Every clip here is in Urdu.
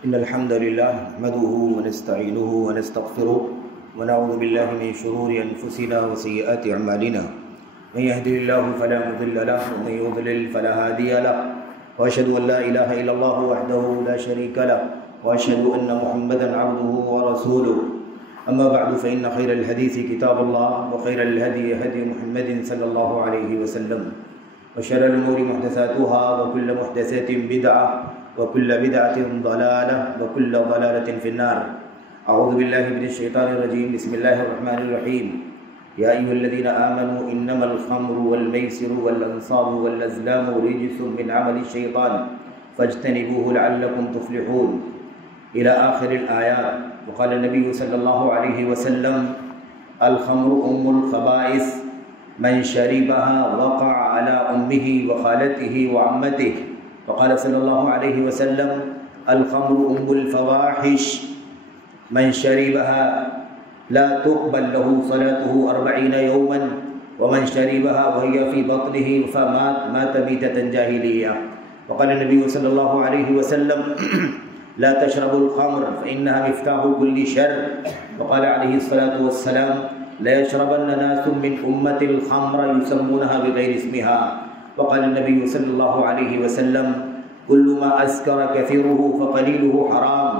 إن الحمد لله نحمده ونستعينه ونستغفره ونعوذ بالله من شرور أنفسنا وسيئات أعمالنا. من يهده الله فلا مضل له ومن يضلل فلا هادي له، وأشهد أن لا إله إلا الله وحده لا شريك له، وأشهد أن محمدا عبده ورسوله. أما بعد فإن خير الحديث كتاب الله، وخير الهدي هدي محمد صلى الله عليه وسلم، وشر الأمور محدثاتها، وكل محدثة بدعة، وكل بدعة ضلالة، وكل ضلالة في النار. أعوذ بالله من الشيطان الرجيم. بسم الله الرحمن الرحيم. يا أيها الذين آمنوا إنما الخمر والميسر والأنصاب والأزلام رجس من عمل الشيطان فاجتنبوه لعلكم تفلحون، إلى آخر الآيات. وقال النبي صلى الله عليه وسلم: الخمر أم الخبائث، من شربها وقع على أمه وخالته وعمته. وقال صلى الله عليه وسلم: الخمر أم الفواحش، من شربها لا تقبل له صلاته 40 يوما، ومن شربها وهي في بطنه فمات مات ميتة جاهلية. وقال النبي صلى الله عليه وسلم: لا تشربوا الخمر فإنها مفتاح كل شر. وقال عليه الصلاة والسلام: لا يشربن ناس من أمة الخمر يسمونها بغير اسمها. وقال النبي صلى الله عليه وسلم: كل ما أسكر كثيره فقليله حرام.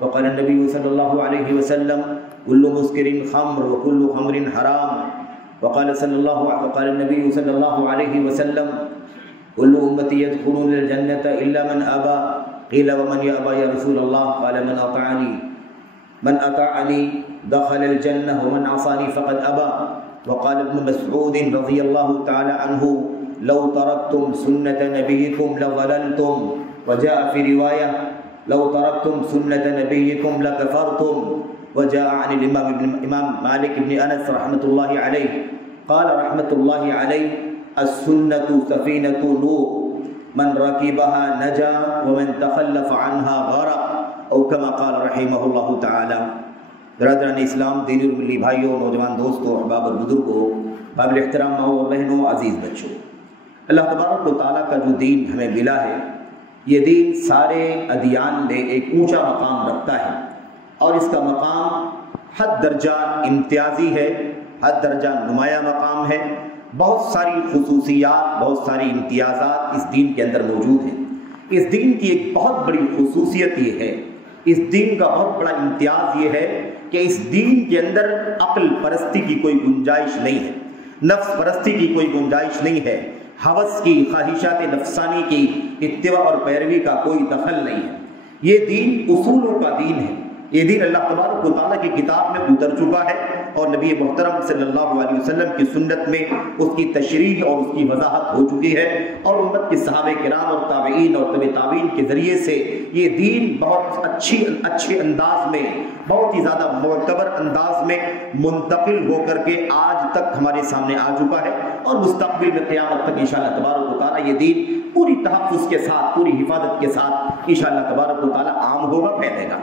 وقال النبي صلى الله عليه وسلم: كل مسكر خمر وكل خمر حرام. وقال النبي صلى الله عليه وسلم: كل أمتي يدخلون الجنة إلا من أبى. قيل: ومن يأبى يا رسول الله؟ قال: من أطاعني دخل الجنة ومن عصاني فقد أبى. وقال ابن مسعود رضي الله تعالى عنه: لو تركتم سنة نبيكم لضللتم. وجاء في رواية: لو تركتم سنة نبيكم لكفرتم. وجاء عن الإمام مالك بن أنس رحمة الله عليه قال رحمة الله عليه: السنة سفينة نوح، من ركبها نجا ومن تخلف عنها غرق، او كما قال رحمہ اللہ تعالی. برادران اسلام، دینی اور ملی بھائیوں، نوجوان دوستوں، احباب اور بزرگوں، قابل احترام ماؤں اور بہنوں، عزیز بچوں، اللہ تبارک و تعالیٰ کا جو دین ہمیں ملا ہے، یہ دین سارے ادیان میں ایک اونچا مقام رکھتا ہے، اور اس کا مقام حد درجہ امتیازی ہے، حد درجہ نمایاں مقام ہے. بہت ساری خصوصیات، بہت ساری امتیازات اس دین کے اندر موجود ہیں. اس دین کی ایک بہت بڑی خصوصیت یہ ہے، اس دین کا بہت بڑا امتیاز یہ ہے کہ اس دین کے اندر عقل پرستی کی کوئی گنجائش نہیں ہے، نفس پرستی کی کوئی گنجائش نہیں ہے، ہوس کی، خواہشات نفسانی کی اتباع اور پیروی کا کوئی دخل نہیں ہے. یہ دین اصولوں کا دین ہے. یہ دین اللہ تبارک و تعالیٰ کی کتاب میں اتر چکا ہے، اور نبی محترم صلی اللہ علیہ وسلم کی سنت میں اس کی تشریح اور اس کی وضاحت ہو چکی ہے، اور امت کے صحابہ کرام اور تابعین اور تبع تابعین کے ذریعے سے یہ دین بہت اچھے انداز میں، بہت ہی زیادہ معتبر انداز میں منتقل ہو کر کے آج تک ہمارے سامنے آ چکا ہے، اور مستقبل میں قیامت تک انشاءاللہ تبارک و تعالیٰ یہ دین پوری تحفظ کے ساتھ، پوری حفاظت کے ساتھ انشاءاللہ تبارک و تعالیٰ عام ہوگا، پھیلے گا.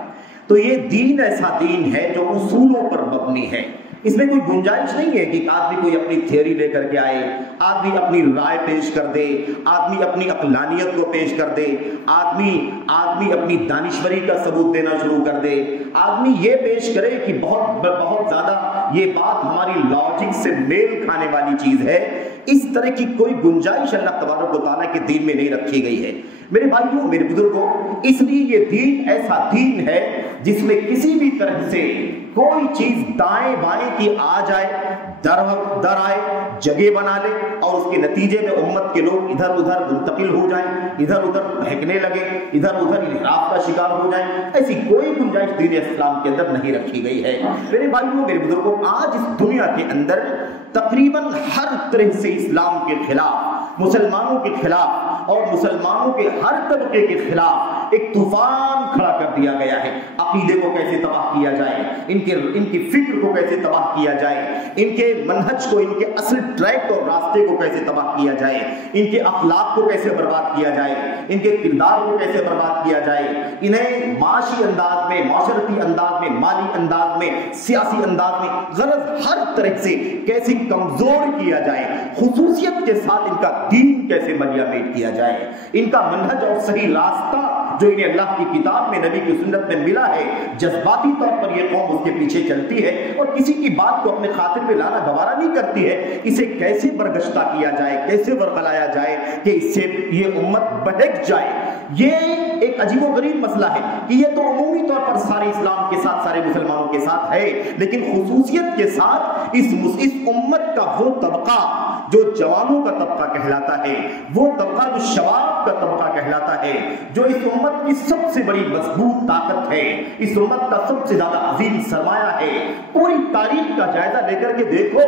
تو یہ دین ایسا دین ہے جو اصولوں پر مبنی ہے. اس میں کوئی گنجائش نہیں ہے کہ آدمی کوئی اپنی تھیوری لے کر کے آئے، آدمی اپنی رائے پیش کر دے، آدمی اپنی عقلانیت کو پیش کر دے، آدمی اپنی دانشوری کا ثبوت دینا شروع کر دے، آدمی یہ پیش کرے کہ بہت زیادہ یہ بات ہماری لاجک سے میل کھانے والی چیز ہے. اس طرح کی کوئی گنجائش اللہ تبارک و تعالیٰ کے دین میں نہیں رکھی گئی ہے. میرے بھائیوں، میرے بزرگوں، اس لیے یہ دین ایسا دین ہے جس میں کسی بھی طرح سے کوئی چیز دائیں بائیں کی آ جائے، در آئے، جگہ بنا لے، اور اس کے نتیجے میں امت کے لوگ ادھر ادھر منتقل ہو جائیں، ادھر ادھر بہکنے لگے، ادھر ادھر انحراف کا شکار ہو جائیں، ایسی کوئی گنجائش دین اسلام کے اندر نہیں رکھی گئی ہے. میرے بھائیوں، میرے بزرگوں، آج اس دنیا کے اندر تقریباً ہر طرح سے اسلام کے خلاف، مسلمانوں کے خلاف اور مسلمانوں کے ہر طبقے کے خلاف ایک طوفان کھڑا کر دیا گیا ہے. عقیدے کو کیسے تباہ کیا جائے، ان کی فکر کو کیسے تباہ کیا جائے، ان کے منہج کو، ان کے اصل ٹریک اور راستے کو کیسے تباہ کیا جائے، ان کے اخلاق کو کیسے برباد کیا جائے، ان کے کردار کو کیسے برباد کیا جائے، انہیں معاشی انداز میں، معاشرتی انداز میں، مالی انداز میں، سیاسی انداز میں، غرض ہر طرح سے کیسے کمزور کیا جائے، خصوصیت کے ساتھ ان کا دین کیسے ملیا میٹ کیا جائے، ان کا منہج اور صحیح راستہ جو انہیں اللہ کی کتاب میں نبی کی سنت میں ملا ہے، جذباتی طور پر یہ قوم اس کے پیچھے چلتی ہے اور کسی کی بات کو اپنے خاطر میں لانا گوارا نہیں کرتی ہے۔ اسے کیسے برگشتہ کیا جائے، کیسے ورغلایا جائے کہ اس سے یہ امت بہک جائے، یہ ایک عجیب و غریب مسئلہ ہے کہ یہ تو عمومی طور پر سارے اسلام کے ساتھ، سارے مسلمانوں کے ساتھ ہے، لیکن خصوصیت کے ساتھ اس امت کا وہ طبقہ جو جوانوں کا طبقہ کہلاتا ہے، وہ طبقہ جو شباب کا طبقہ کہلاتا ہے، جو اس امت کی سب سے بڑی مضبوط طاقت ہے، اس امت کا سب سے زیادہ عظیم سرمایہ ہے۔ پوری تاریخ کا جائزہ لے کر کے دیکھو،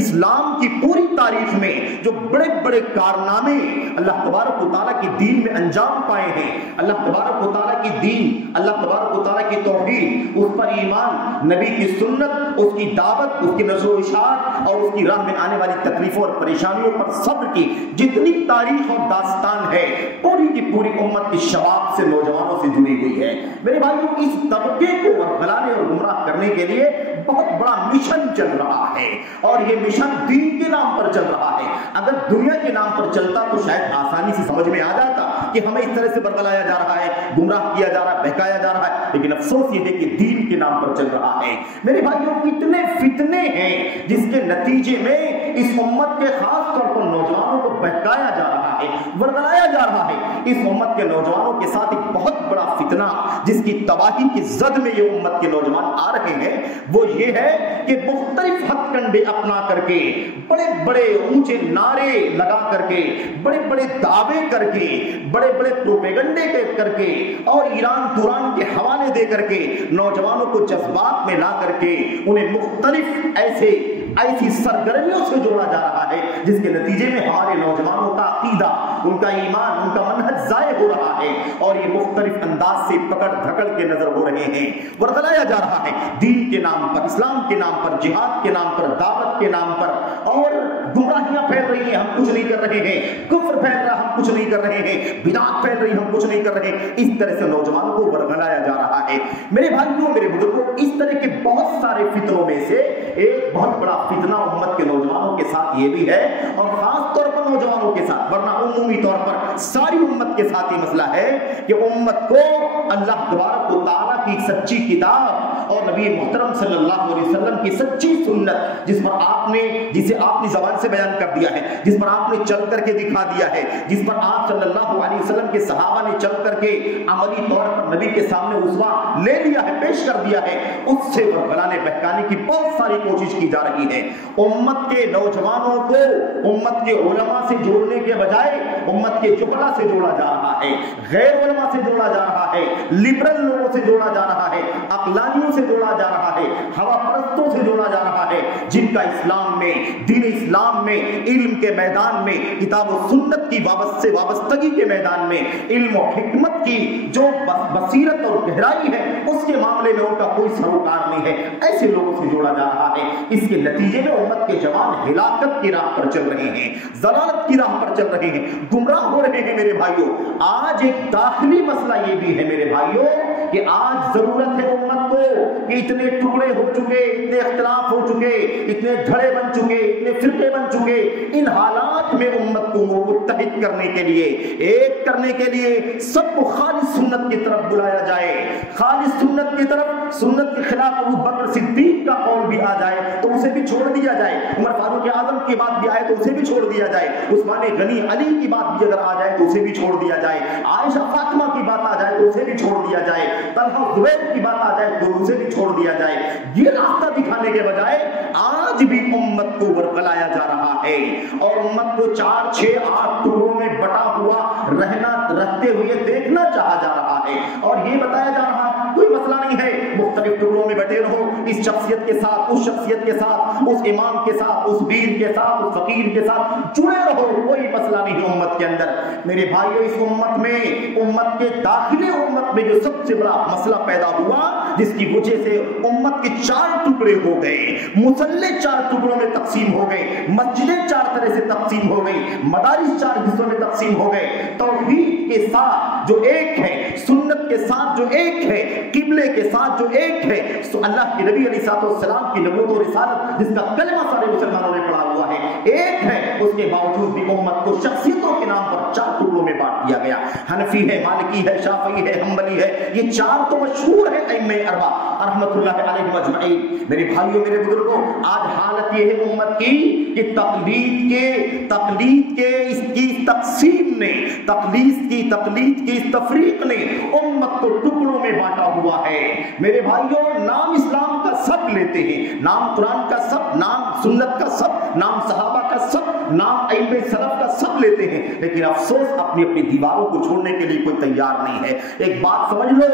اسلام کی پوری تاریخ میں جو بڑے بڑے کارنامے اللہ تبارک و تعالیٰ کی دین میں انجام پائے ہیں، اللہ تبارک و تعالیٰ کی دین، اللہ تبارک و تعالیٰ کی توحید، اس پر ایمان، نبی کی سنت، اس کی دعوت، اس کی نشر و اشاعت اور اس کی راہ میں آنے والی تکلیفوں اور پریشانیوں پر صبر کی جتنی تاریخ اور داستان ہے، پوری کی پوری امت کی شباب سے، نوجوانوں سے جڑی ہوئی ہے۔ میرے بھائیوں، اس طبقے کو ورغلانے اور گمراہ کرنے کے لیے بہت بڑا مشن چل رہا ہے، اور یہ مشن دین کے نام پر چل رہا ہے۔ اگر دنیا کے نام پر چلتا تو شاید آسانی سے سمجھ میں آ جاتا کہ ہمیں اس طرح سے ورغلایا جا رہا ہے، گمراہ کیا جا رہا ہے، بہکایا جا رہا ہے، لیکن افسوس یہ ہے کہ دین کے نام پر چل رہا ہے۔ میرے بھائیوں، کتنے فتنے ہیں جس کے نتیجے میں اس امت کے خاص طور پر نوجوانوں کو بہکایا جا رہا ہے، ورغلایا جا رہا ہے۔ اس امت کے نوجوانوں کے ساتھ ایک بہت بڑا فتنہ جس کی تباہی کی زد میں یہ امت کے نوجوان آ رہے ہیں، وہ یہ ہے کہ مختلف ہتھ کنڈے اپنا کر کے، بڑے بڑے اونچے نعرے لگا کر کے، بڑے بڑے دعوے کر کے، بڑے بڑے پروپیگنڈے کر کے اور ایران توران کے حوالے دے کر کے نوجوانوں کو جذبات میں لا کر کے انہیں مختلف ایسی سرگرمیوں سے جوڑا جا رہا ہے جس کے نتیجے میں ہمارے نوجوانوں کا عقیدہ، ان کا ایمان، ان کا منہج ضائع ہو رہا ہے، اور یہ مختلف انداز سے پکڑ دھکڑ کے نظر ہو رہے ہیں، ورغلایا جا رہا ہے دین کے نام پر، اسلام کے نام پر، جہاد کے نام پر، دعوت کے نام پر، اور گمراہیاں پھیل رہی ہیں، ہم کچھ نہیں کر رہے ہیں، کفر پھیل رہا، ہم کچھ نہیں کر رہے ہیں، بدعت پھیل رہی، ہم کچھ نہیں کر رہے۔ اس طرح سے نوجوانوں کو ورغلایا جا رہا ہے۔ میرے بھائیوں، میرے بزرگوں، اس طرح کے بہت سارے فتنوں میں سے ایک بہت بڑا فتنہ امت کے نوجوانوں کے ساتھ یہ بھی ہے، اور خاص طور پر نوجوانوں کے ساتھ، ورنہ عمومی طور پر ساری امت کے ساتھ یہ مسئلہ ہے کہ امت کو اللہ تبارک و تعالیٰ کی سچی کتاب اور نبی محترم صلی اللہ علیہ وسلم کی سچی سنت، جسے آپ نے زبان سے بیان کر دیا ہے، جس پر آپ نے چل کر کے دکھا دیا ہے، جس پر آپ صلی اللہ علیہ وسلم کے صحابہ نے چل کر کے عملی طور پر نبی کے سامنے اسوہ لے لیا ہے، پیش کر دیا ہے، اس سے ورغلانے بہکانے کی بہت ساری کوشش کی جا رہی ہے۔ امت کے نوجوانوں کو امت کے علماء سے جوڑنے کے بجائے امت کے جہلا سے جوڑا جا رہا ہے، غیر علماء سے جوڑا جا رہا ہے، لبرل لوگوں سے جوڑا جا رہا ہے، عقلانیوں سے جوڑا جا رہا ہے، ہوا پرستوں سے جوڑا جا رہا ہے، جن کا اسلام میں، دین اسلام میں، علم کے میدان میں، کتاب و سنت کی وابستگی کے میدان میں، علم و حکمت کی جو بصیرت اور گہرائی ہے، اس کے معاملے میں ان کا کوئی سروکار نہیں ہے، ایسے لوگوں سے جوڑا جا رہا ہے۔ اس کے نتیجے میں امت کے جوان ہلاکت کی راہ پر چل رہے ہیں، ضلالت کی راہ پر چل رہے ہیں، گمراہ ہو رہے ہیں۔ میرے بھائیوں، آج ایک داخلی مسئلہ یہ بھی ہے میرے بھائیوں کہ آج ضرورت ہے امت کو کہ اتنے ٹکڑے ہو چکے، اتنے اختلاف ہو چکے، اتنے دھڑے بن چکے، اتنے فرقے بن چکے، ان حالات میں امت کو متحد کرنے کے لیے، ایک کرنے کے لیے سب کو خالص سنت کی طرف بلایا جائے، خالص سنت کی طرف۔ سنت کے خلاف ابو بکر صدیق کا قول بھی آ جائے تو اسے بھی چھوڑ دیا جائے، عمر فاروق اعظم کی بات بھی آئے تو اسے بھی چھوڑ دیا جائے، عثمان غنی علی کی بات بھی اگر آ جائے تو اسے بھی چھوڑ دیا جائے، عائشہ فاطمہ کی بات آ جائے تو اسے بھی چھوڑ دیا جائے، طلحہ زبیر کی بات آ جائے تو اسے بھی چھوڑ دیا جائے۔ یہ راستہ دکھانے کے بجائے آج بھی امت کو ورغلایا جا رہا ہے، اور امت کو 4 6 8 ٹکڑوں میں بٹا ہوا رہتے ہوئے دیکھنا چاہا جا رہا ہے، اور یہ بتایا جا رہا ہے کوئی مسئلہ نہیں ہے، مختلف ٹکڑوں میں بٹے رہو، اس شخصیت کے ساتھ، اس شخصیت کے ساتھ، اس امام کے ساتھ، اس ویر کے ساتھ، اس فقیر کے ساتھ جڑے رہو، کوئی مسئلہ نہیں امت کے اندر۔ میرے بھائیو، اس امت میں، امت کے داخلے امت میں جو سب سے بڑا مسئلہ پیدا ہوا، جس کی وجہ سے امت کے 4 ٹکڑے ہو گئے، مسلح 4 ٹکڑوں میں تقسیم ہو گئے، مسجدیں 4 طرح سے تقسیم ہو گئی، مدارس 4 حصوں میں تقسیم ہو گئے، توحید کے ساتھ جو ایک ہے، سنت کے ساتھ جو ایک ہے، قبلے کے ساتھ جو ایک ہے، اللہ کے نبی علیہ السلام کی نبوت و رسالت جس کا کلمہ سارے مسلمانوں نے پڑھا ہوا ہے، ایک ہے، اس کے باوجود بھی امت کو شخصیتوں کے نام پر 4 ٹکڑوں میں بانٹ دیا گیا۔ حنفی ہے، مالکی ہے، شافعی ہے، حنبلی ہے، یہ 4 تو مشہور ہیں ائمہ اربع رحمت اللہ علیہم اجمعین۔ میرے بھائیوں میرے بزرگوں، آج حالت یہ ہے امت کی کہ تقلید کے اس کی تقسیم نے، تقلید کی اس تفریق نے امت کو ٹکڑوں میں بانٹا ہوا ہے۔ میرے بھائیوں، نام اسلام کا سب لیتے ہیں، نام قرآن کا سب، نام سنت کا سب، نام صحابہ کا سب، نام ائمہ سلف کا سب لیتے ہیں، لیکن افسوس اپنی اپنی دیواروں کو چھوڑنے کے لیے کوئی تیار نہیں ہے۔ ایک بات سمجھ لو،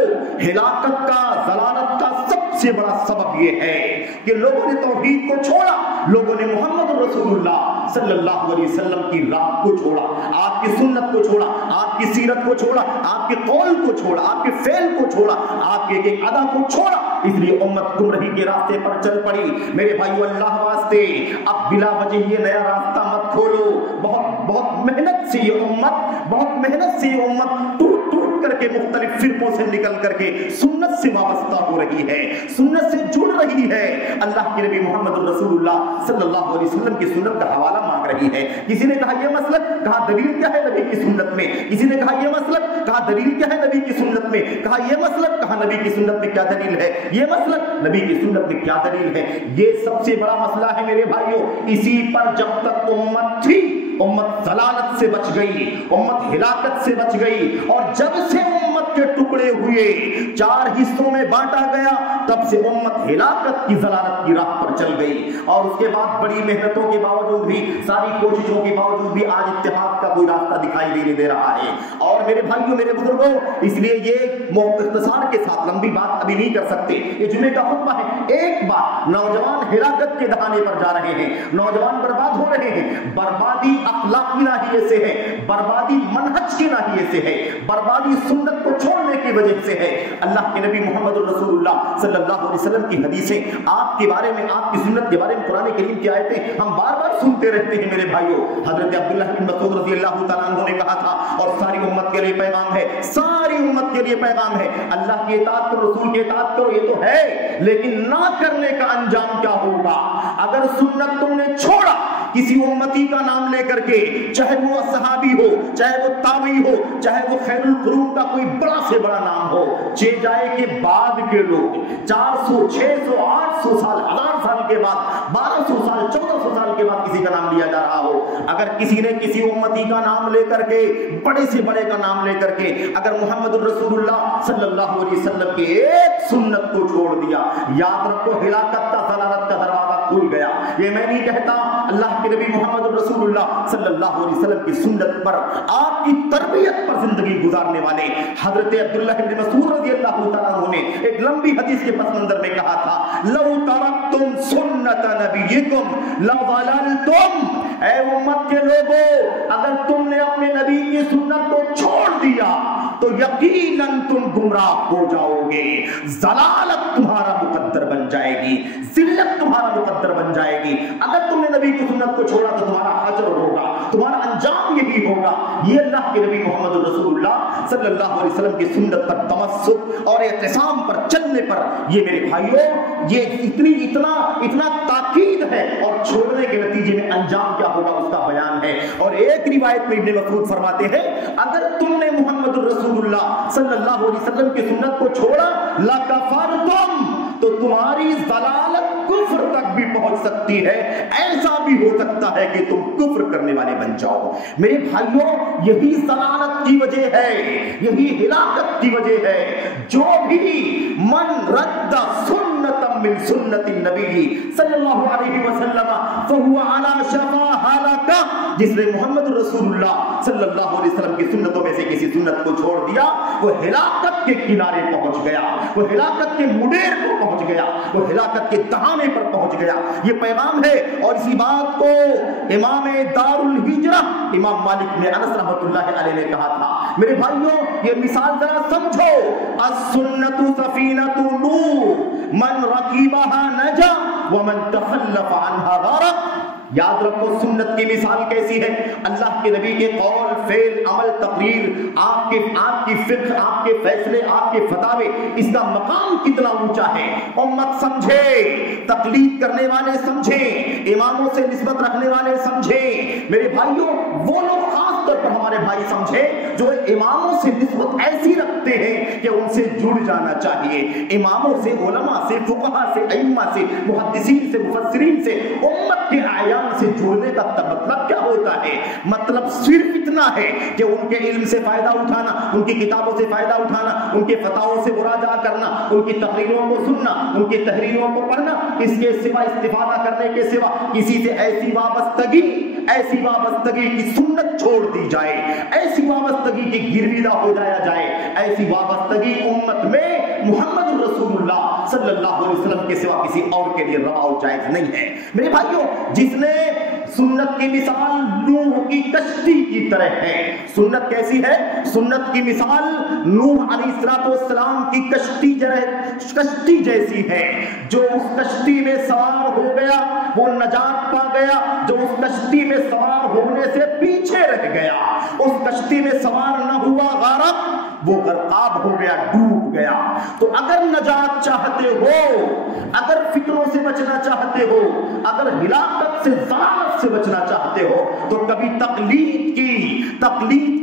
ہلاکت کا، ضلالت کا سب سے بڑا سبب یہ ہے کہ لوگوں نے توحید کو چھوڑا، لوگوں نے محمد رسول اللہ صلی اللہ علیہ وسلم کی راہ کو چھوڑا، آپ کی سنت کو چھوڑا، آپ کی سیرت کو چھوڑا، آپ کے قول کو چھوڑا، آپ کے فعل کو چھوڑا، آپ کے ایک ادا کو چھوڑا، اس لیے امت گمراہی کے راستے پر چل پڑی۔ میرے بھائیو، اللہ واسطے اب بلا وجہ یہ نیا راستہ مت کھولو۔ بہت محنت سے یہ امت ٹوٹ کر کے مختلف فرقوں سے نکل کر کے سنت سے وابستہ ہو رہی ہے، سنت سے جڑ رہی ہے، اللہ کے نبی محمد رسول اللہ صلی اللہ علیہ وسلم کی سنت کا حوالہ مانگ رہی ہے۔ کسی نے کہا یہ مسلک، کہا دلیل کیا ہے نبی کی سنت میں؟ کسی نے کہا یہ مسلک، کہا دلیل کیا ہے نبی کی سنت میں؟ کہا یہ مسلک، کہا نبی کی سنت میں کیا دلیل ہے؟ یہ مسلک، نبی کی سنت میں کیا دلیل ہے؟ یہ سب سے بڑا مسئلہ ہے میرے بھائیوں۔ اسی پر جب تک امت تھی، امت ضلالت سے بچ گئی، امت ہلاکت سے بچ گئی، اور جب سے امت کے ٹکڑے ہوئے، 4 حصوں میں بانٹا گیا، تب سے امت ہلاکت کی ضلالت کی راہ پر چل گئی۔ اور اس کے بعد بڑی محنتوں کے باوجود بھی، ساری کوششوں کے باوجود بھی آج اتحاد کا کوئی راستہ دکھائی نہیں دے رہا ہے۔ اور میرے بھائیوں میرے بزرگوں، اس لیے یہ اختصار کے ساتھ لمبی بات ابھی نہیں کر سکتے، یہ جمعے کا خطبہ ہے۔ ایک بات، نوجوان ہلاکت کے دہانے پر جا رہے ہیں، نوجوان برباد ہو رہے ہیں۔ بربادی اخلاقی ناحیے سے ہے، بربادی منہج کے ناحیے سے ہے، بربادی سنت کو چھوڑنے کی وجہ سے ہے۔ اللہ کے نبی محمد رسول اللہ صلی اللہ علیہ وسلم کی حدیثیں، آپ کے بارے میں، آپ کی سنت کے بارے میں قرآن کریم کی آیتیں ہم بار بار سنتے رہتے ہیں میرے بھائیوں۔ حضرت عبداللہ بن مسعود رضی اللہ تعالیٰ عنہ نے کہا تھا، اور ساری امت کے لیے پیغام ہے، ساری امت کے لیے پیغام ہے، اللہ کی اطاعت کرو، رسول کی اطاعت کرو، یہ تو ہے، لیکن نہ کرنے کا انجام کیا ہوگا؟ اگر سنت تم نے چھوڑا، کسی امتی کا نام لے کر کے، چاہے وہ صحابی ہو، چاہے وہ تابعی ہو، چاہے وہ خیر القرون کا کوئی بڑا سے بڑا نام ہو، جائے کہ بعد کے لوگ 400 600 800 سال، 1000 سال کے بعد، 1200 سال 1400 سال کے بعد کسی کا نام لیا جا رہا ہو، اگر کسی نے کسی امتی کا نام لے کر کے، بڑے سے بڑے کا نام لے کر کے، اگر محمد رسول اللہ صلی اللہ علیہ وسلم کی ایک سنت کو چھوڑ دیا، یاد رکھو ہلاکت کا، ضلالت کا دروازہ کھل گیا۔ یہ میں نہیں کہتا، اللہ کے نبی محمد رسول اللہ صلی اللہ علیہ وسلم کی سنت پر، آپ کی تربیت پر زندگی گزارنے والے حضرت عبداللہ بن مسعود رضی اللہ تعالیٰ عنہ نے ایک لمبی حدیث کے پس منظر میں کہا تھا، لو ترکتم سنت نبیکم لضللتم، اے امت کے لوگوں، اگر تم نے اپنے نبی کی سنت کو چھوڑ دیا تو یقیناً تم گمراہ ہو جاؤ گے، ضلالت تمہارا مقدر بن جائے گی، ذلت تمہارا مقدر بن جائے گی۔ اگر تم نے نبی کی سنت کو چھوڑا تو تمہارا حشر ہوگا، تمہارا انجام یہی ہوگا۔ یہ اللہ کے نبی محمد رسول اللہ صلی اللہ علیہ وسلم کی سنت پر تمسک اور اعتصام پر چلنے پر، یہ میرے بھائیوں، یہ اتنا تاکید ہے، اور چھوڑنے کے نتیجے میں انجام کیا ہوگا اس کا بیان ہے۔ اور ایک روایت میں ابن مسعود فرماتے ہیں، اگر تم نے محمد رسول اللہ صلی اللہ علیہ وسلم کی سنت کو چھوڑا، لَكَفَرْتُمْ، تو تمہاری ضلالت کفر تک بھی پہنچ سکتی ہے، ایسا بھی ہو سکتا ہے کہ تم کفر کرنے والے بن جاؤ۔ میرے بھائیوں، یہی ضلالت کی وجہ ہے، یہی ہلاکت کی وجہ ہے۔ جو بھی من رد سنت من سنت النبی صلی اللہ علیہ وسلم فهو على شفا ہلاکہ، جس نے محمد رسول اللہ صلی اللہ علیہ وسلم کی سنتوں میں سے کسی سنت کو چھوڑ دیا، وہ ہلاکت کے کنارے پہنچ گیا، وہ ہلاکت کے مڈیر کو پہنچ گیا، وہ ہلاکت کے دہانے پر پہنچ گیا۔ یہ پیغام ہے، اور اسی بات کو امام دار الہجرہ امام مالک نے انس رحمۃ اللہ علیہ نے کہا تھا۔ میرے بھائیوں، یہ مثال ذرا سمجھو، السنت سفینۃ نور من رکبها نجا ومن تخلف عنها غرق۔ یاد رکھو سنت کی مثال کیسی ہے، اللہ کے نبی کے قول، فعل، عمل، تقریر، آپ کی فقہ، آپ کے فیصلے، آپ کے فتاوے، اس کا مقام کتنا اونچا ہے۔ امت سمجھے، تقلید کرنے والے سمجھیں، اماموں سے نسبت رکھنے والے سمجھیں۔ میرے بھائیوں، وہ لوگ خاص طور پر ہمارے بھائی سمجھیں جو اماموں سے نسبت ایسی رکھتے ہیں کہ ان سے جڑ جانا چاہیے۔ اماموں سے، علماء سے، فقہا سے، ائمہ سے، محدثین سے، مفسرین سے، امت کے اعیان سے جڑنے کا مطلب کیا ہوتا ہے؟ مطلب صرف اتنا ہے کہ ان کے علم سے فائدہ اٹھانا، ان کی کتابوں سے فائدہ اٹھانا، ان کے فتاووں سے مراجعہ کرنا، ان کی تقریروں کو سننا، ان کی تحریروں کو پڑھنا، اس کے سوا، استفادہ کرنے کے سوا کسی سے ایسی وابستگی کی سنت چھوڑ دی جائے، ایسی وابستگی کی گرویدہ ہو جایا جائے، ایسی وابستگی امت میں محمد رسول اللہ صلی اللہ علیہ وسلم کے سوا کسی اور کے لیے روا اور جائز نہیں ہے۔ میرے بھائیوں، جس نے سنت کی مثال نوح کی کشتی کی طرح ہے۔ سنت کیسی ہے؟ سنت کی مثال نوح علیہ السلام کی کشتی جیسی ہے۔ جو اس کشتی میں سوار ہو گیا وہ نجات پا گیا، جو اس کشتی میں سوار ہونے سے پیچھے رہ گیا، اس کشتی میں سوار نہ ہوا، غرق، وہ غرقاب ہو گیا، ڈوب گیا۔ تو اگر نجات چاہتے ہو، اگر فتنوں سے بچنا چاہتے ہو، اگر ہلاکت سے، ضلالت سے بچنا چاہتے ہو، تو کبھی تقلید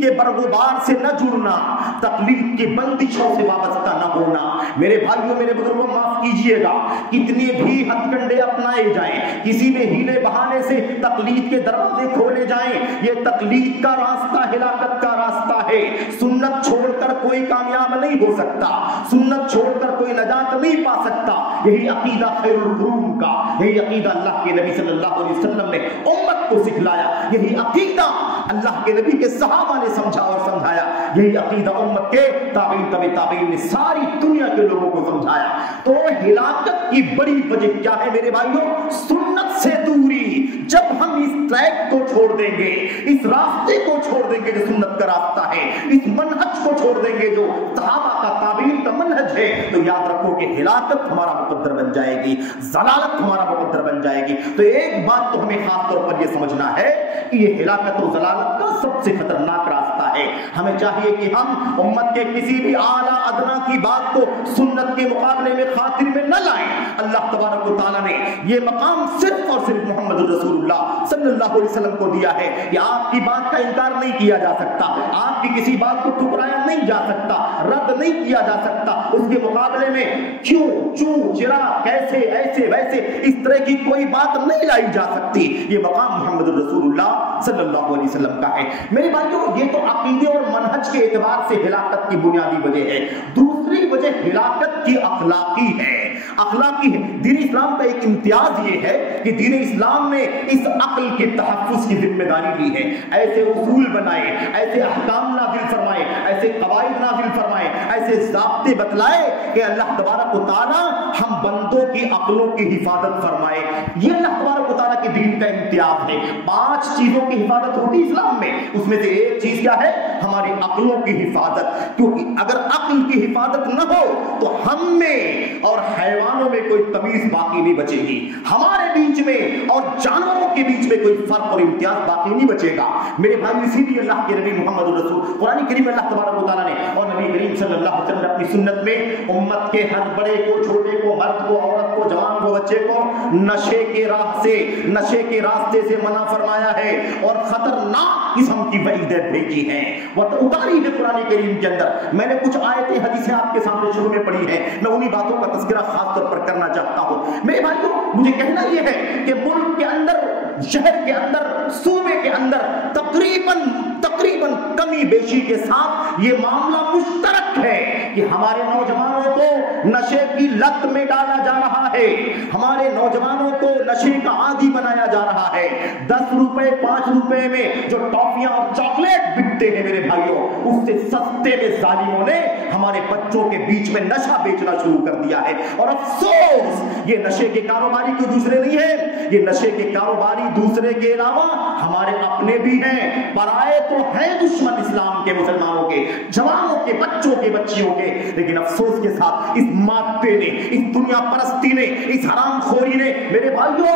کے برگوبار سے نہ جڑنا، تقلید کی بندشوں سے وابستہ نہ ہونا۔ میرے بھائیوں، میرے بزرگوں، معاف کیجئے گا، کتنے بھی ہتھ کنڈے اپنائے جائیں، کسی میں ہیلے بہانے سے تقلید کے دروازے کھولے جائیں، یہ تقلید کا راستہ ہلاکت کا راستہ ہے۔ سنت چھوڑ کر کوئی کامیاب نہیں ہو سکتا، سنت چھوڑ کر کوئی نجات نہیں پا سکتا۔ یہی عقیدہ خیر القرون کا، یہی عقیدہ اللہ کے نبی صلی اللہ علیہ وسلم نے امت کو سکھلایا، یہی عقیدہ اللہ کے نبی کے صحابہ نے سمجھا اور سمجھایا، یہی عقیدہ امت کے تابعین نے ساری دنیا کے لوگوں کو سمجھایا۔ تو ہلاکت کی بڑی وجہ کیا ہے میرے بھائیوں؟ سنت سے دوری۔ جب ہم اس ٹریک کو چھوڑ دیں گے، اس راستے کو چھوڑ دیں گے جو سنت کا راستہ ہے، اس منہج کو چھوڑ دیں گے جو صحابہ کا، تابعین کا منہج ہے، تو یاد رکھو کہ ہلاکت ہمارا مقدر بن جائے گی، ضلالت ہمارا مقدر بن جائے گی۔ تو ایک بات تو ہمیں خاص طور پر یہ سمجھنا ہے کہ یہ ہلاکت و ضلالت کا سب سے خطرناک راستہ ہے۔ ہمیں چاہیے کہ ہم امت کے کسی بھی اعلیٰ ادنا کی بات کو سنت کے مقابلے میں خاطر میں نہ لائیں۔ اللہ تبارک و تعالیٰ نے یہ مقام صرف اور صرف محمد رسول اللہ صلی اللہ علیہ وسلم کو دیا ہے کہ آپ کی بات کا انکار نہیں کیا جا سکتا، آپ کی کسی بات کو ٹھکرایا نہیں جا سکتا، رد نہیں کیا جا سکتا۔ اس کے مقابلے میں کیوں، چوں، چرا، کیسے، ایسے، ویسے، اس طرح کی کوئی بات نہیں لائی جا سکتی۔ یہ مقام محمد رسول اللہ صلی اللہ علیہ وسلم کا ہے۔ میرے بھائیوں، یہ تو عقیدے اور منہج کے اعتبار سے ہلاکت کی بنیادی وجہ ہے۔ دوسری وجہ ہلاکت کی اخلاقی ہے، اخلاقی ہے۔ دین اسلام کا ایک امتیاز یہ ہے کہ دین اسلام نے اس عقل کے تحفظ کی ذمہ داری لی ہے، ایسے اصول بنائے، ایسے احکام نازل فرمائے، ایسے قواعد نازل فرمائے، ایسے ضابطے بتلائے کہ اللہ تبارک و تعالیٰ ہم بندوں کی عقلوں کی حفاظت فرمائے۔ یہ اللہ تبارک و تعالیٰ کے دین کا امتیاز ہے۔ 5 چیزوں کی حفاظت ہوتی ہے اسلام میں، اس میں سے ایک چیز کیا ہے؟ ہماری عقلوں کی حفاظت۔ کیونکہ اگر عقل کی حفاظت نہ ہو تو ہم میں اور حیوانوں میں کوئی تمیز باقی نہیں بچے گی، ہمارے بیچ میں اور جانوروں کے بیچ میں کوئی فرق اور امتیاز باقی نہیں بچے گا۔ میرے بھائی، اسی لیے اللہ کے نبی محمد رسول قرآن کریم اللہ تبارک و تعالیٰ نے اور نبی کریم صلی اللہ علیہ وسلم نے اپنی سنت میں امت کے ہر بڑے کو، چھوٹے کو، مرد کو، عورت کو، جوان کو، بچے کو نشے کے راستے سے منع فرمایا ہے اور خطرناک قسم کی وعیدیں بھیجی ہیں، وہ اتاری ہے قرآن کریم کے اندر۔ میں نے کچھ آیتیں، حدیثیں آپ کے سامنے شروع میں پڑھی ہیں، میں انہی باتوں کا تذکرہ خاص طور پر کرنا چاہتا ہوں۔ میرے بھائیوں، مجھے کہنا یہ ہے کہ ملک کے اندر، شہر کے اندر، صوبے کے اندر تقریباً کمی بیشی کے ساتھ یہ معاملہ مشترک ہے کہ ہمارے نوجوانوں کو نشے کی لت میں ڈالا جا رہا ہے، ہمارے نوجوانوں کو نشے کا عادی بنایا جا رہا ہے۔ 10 روپے 5 روپے میں جو ٹافیاں اور چاکلیٹ بکتے ہیں میرے بھائیوں، اس سے سستے میں ظالموں نے ہمارے بچوں کے بیچ میں نشہ بیچنا شروع کر دیا ہے۔ اور افسوس، یہ نشے کے کاروباری کوئی دوسرے نہیں ہے، یہ نشے کے کاروباری دوسرے کے علاوہ ہمارے اپنے بھی ہیں، پرائے تو ہیں دشمن اسلام کے، مسلمانوں کے، جوانوں کے، بچوں کے، بچیوں کے۔ لیکن افسوس کے ساتھ اس مادے نے، اس دنیا پرستی نے، اس حرام خوری نے میرے بھائیوں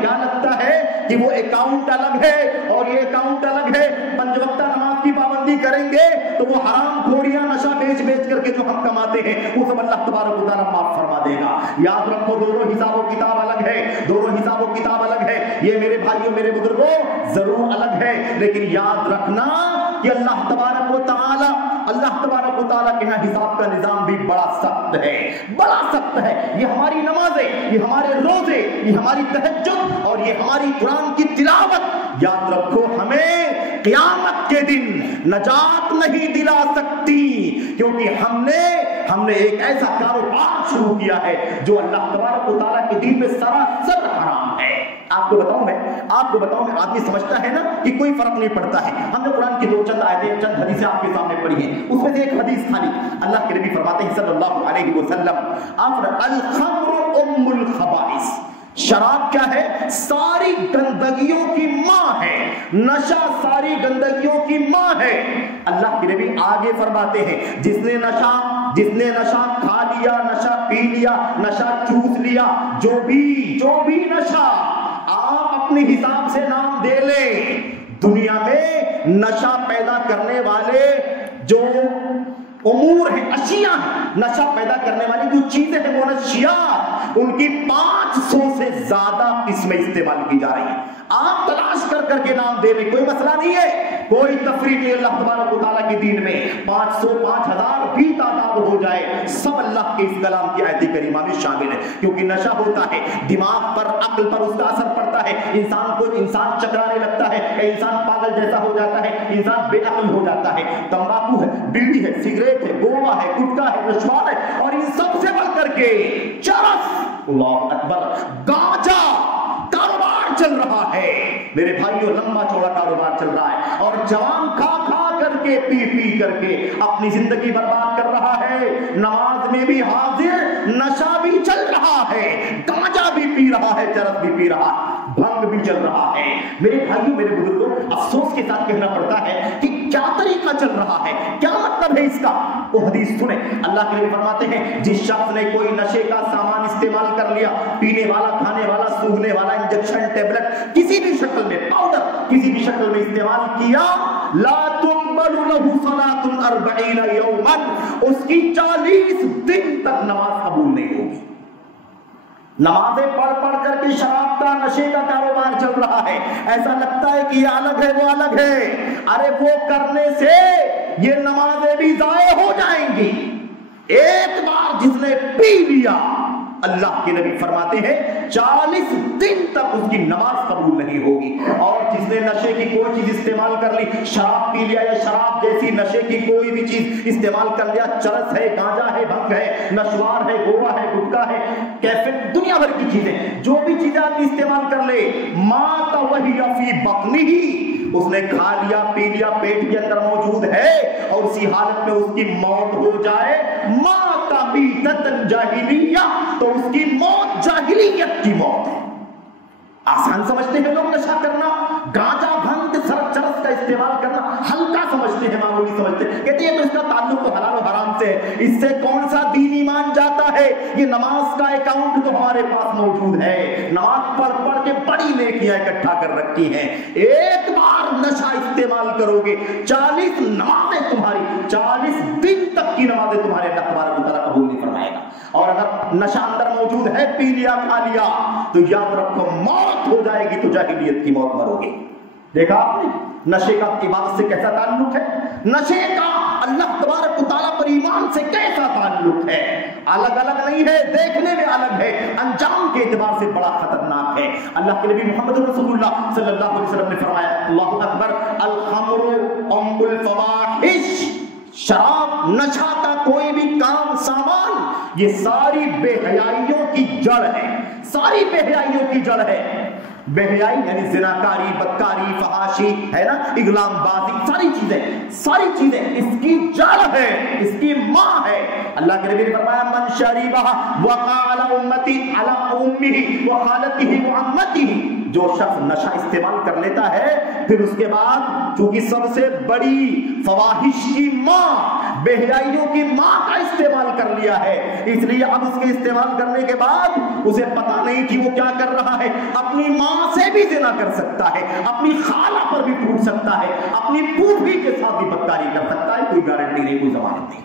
کیا لگتا ہے کہ وہ اکاؤنٹ الگ ہے اور یہ اکاؤنٹ الگ ہے. 5 وقتہ نماز کی پابندی کریں گے تو وہ حرام خوریاں نشہ بیچ کر کے جو ہم کماتے ہیں وہ سب اللہ تبارک و تعالیٰ معاف فرما دے گا. یاد رکھو دونوں حساب و کتاب الگ ہے، دونوں حساب و کتاب الگ ہے. یہ میرے بھائیوں میرے بزرگوں ضرور الگ ہے، لیکن یاد رکھنا کہ اللہ تبارک و تعالیٰ کے ہاں حساب کا نظام بھی بڑا سخت ہے، بڑا سخت ہے. یہ ہماری نمازیں، یہ ہمارے روزے، یہ ہماری تہجد اور یہ ہماری قرآن کی تلاوت، یاد رکھو ہمیں قیامت کے دن نجات نہیں دلا سکتی، کیونکہ ہم نے ایک ایسا کاروبار شروع کیا ہے جو اللہ تبارک و تعالیٰ کے دین میں سراسر حرام ہے. آپ کو بتاؤں میں آدمی سمجھتا ہے نا کہ کوئی فرق نہیں پڑتا ہے. ہم نے قرآن کی 2 چند آیتیں، چند حدیثیں آپ کے سامنے پڑھی ہیں. اس میں سے ایک حدیث تھا، اللہ کے نبی فرماتے ہیں صلی اللہ علیہ وسلم، الخمر ام الخبائث، شراب کیا ہے؟ ساری گندگیوں کی ماں ہے. نشہ ساری گندگیوں کی ماں ہے. اللہ کے نبی آگے فرماتے ہیں جس نے نشہ کھا لیا، نشہ پی لیا، نشہ چوس لیا، جو بھی نشہ آپ اپنے حساب سے نام دے لیں، دنیا میں نشہ پیدا کرنے والے جو امور ہیں، اشیاء ہیں، نشہ پیدا کرنے والی جو چیزیں ہیں، منشیات، ان کی 500 سے زیادہ قسمیں استعمال کی جا رہی ہیں. آپ تلاش کر کے نام دے لیں، کوئی مسئلہ نہیں ہے، کوئی تفریق نہیں. اللہ تبارک و تعالیٰ کے دین میں 500 5000 بھی تعداد ہو جائے، سب اللہ کے اس کلام کی آیت کریمہ میں شامل ہے. کیونکہ نشہ ہوتا ہے، دماغ پر، عقل پر اس کا اثر پڑتا ہے، انسان چکرانے لگتا ہے، انسان پاگل جیسا ہو جاتا ہے، انسان بے عقل ہو جاتا ہے. تمباکو ہے، بیڑی ہے، سگریٹ ہے، گوا ہے، گٹکا ہے، رشوت ہے، اور ان سب سے بڑھ کر کے چرس، اللہ اکبر، گانجا کاروبار چل رہا ہے. میرے بھائیوں لمبا چوڑا کاروبار چل رہا ہے، اور جوان کھا کر کے پی کر کے اپنی زندگی برباد کر رہا ہے. نماز میں بھی حاضر، نشہ بھی چل رہا ہے، گانجا بھی پی رہا ہے، چرس بھی پی رہا ہے، بھنگ بھی چل رہا ہے. میرے بھائیوں میرے بزرگوں افسوس کے ساتھ کہنا پڑتا ہے کہ کیا طریقہ چل رہا ہے، کیا مطلب ہے اس کا. وہ حدیث سنیں، اللہ کے نبی فرماتے ہیں جس شخص نے کوئی نشے کا سامان استعمال کر لیا، پینے والا، کھانے والا، سونگھنے والا، انجیکشن، ٹیبلٹ، کسی بھی شکل میں، پاؤڈر کسی بھی شکل میں استعمال کیا، لا تقبل له صلاة 40 یوما، اس کی 40 دن تک نماز قبول نہیں ہوگی. نمازیں پڑھ کر کے شراب کا، نشے کا کاروبار چل رہا ہے. ایسا لگتا ہے کہ یہ الگ ہے، وہ الگ ہے. ارے وہ کرنے سے یہ نمازیں بھی ضائع ہو جائیں گی. ایک بار جس نے پی لیا، اللہ کے نبی فرماتے ہیں 40 دن تک اس کی نماز قبول نہیں ہوگی. اور جس نے نشے کی کوئی چیز استعمال کر لی، شراب پی لیا یا شراب جیسی نشے کی کوئی بھی چیز استعمال کر لیا، چرس ہے، گانجا ہے، بھنگ ہے، نشوار ہے، گوا ہے، گٹکا ہے، کیفٹ، دنیا بھر کی چیزیں، جو بھی چیزیں آپ استعمال کر لے، مات وہی فی بطنہ، اس نے کھا لیا، پی لیا، پیٹ کے اندر موجود ہے، اور اسی حالت میں اس کی موت ہو جائے، مات میتۃ جاہلیہ، تو اس کی موت جاہلیت کی موت ہے. آسان سمجھتے ہیں لوگ نشہ کرنا، گانجا، بھنگ، چرس کا استعمال کرنا ہلکا سمجھتے ہیں، معمولی سمجھتے ہیں. کہتے ہیں تو اس کا تعلق تو حلال و حرام سے ہے، اس سے کون سا دین ایمان جاتا ہے؟ یہ نماز کا اکاؤنٹ تو ہمارے پاس موجود ہے، نماز پڑھ کے بڑی نیکیاں اکٹھا کر رکھی ہیں. ایک بار نشہ استعمال کرو گے، 40 نمازیں تمہاری، 40 دن تک کی نمازیں تمہارے اللہ تبارک و تعالیٰ قبول نہیں فرمائے گا. اور اگر نشہ اندر موجود ہے، پی لیا، کھا لیا، تو یاد رکھو موت ہو جائے گی، تو جاہلیت کی موت مرو گے. دیکھا آپ نے نشے کا عبادت سے کیسا تعلق ہے، نشے کا اللہ تبارک و تعالیٰ پر ایمان سے کیسا تعلق ہے. الگ الگ نہیں ہے، دیکھنے میں الگ ہے، انجام کے اعتبار سے بڑا خطرناک ہے. اللہ کے نبی محمد رسول اللہ صلی اللہ علیہ وسلم نے فرمایا، اللہ اکبر، الخمر ام الفواحش، شراب، نشہ کا کوئی بھی کام، سامان، یہ ساری بے حیائیوں کی جڑ ہے، ساری بے حیائیوں کی جڑ ہے. بے حیائی یعنی زناکاری، بدکاری، فحاشی ہے نا، اغلام بازی، ساری چیزیں اس کی جڑ ہے، اس کی ماں ہے. اللہ کے نبی نے فرمایا من شربہ وقال امتی علی امہ وخالتہ وعمتہ، جو شخص نشہ استعمال کر لیتا ہے پھر اس کے بعد چونکہ سب سے بڑی فواہش کی ماں، بے حیائیوں کی ماں کا استعمال کر لیا ہے، اس لیے اب اس کے استعمال کرنے کے بعد اسے پتا نہیں کہ وہ کیا کر رہا ہے، اپنی ماں سے بھی زنا کر سکتا ہے، اپنی خالہ پر بھی ٹوٹ سکتا ہے، اپنی پھوپھی کے ساتھ بھی بدکاری کر سکتا ہے، کوئی گارنٹی نہیں، کوئی ضمانت نہیں۔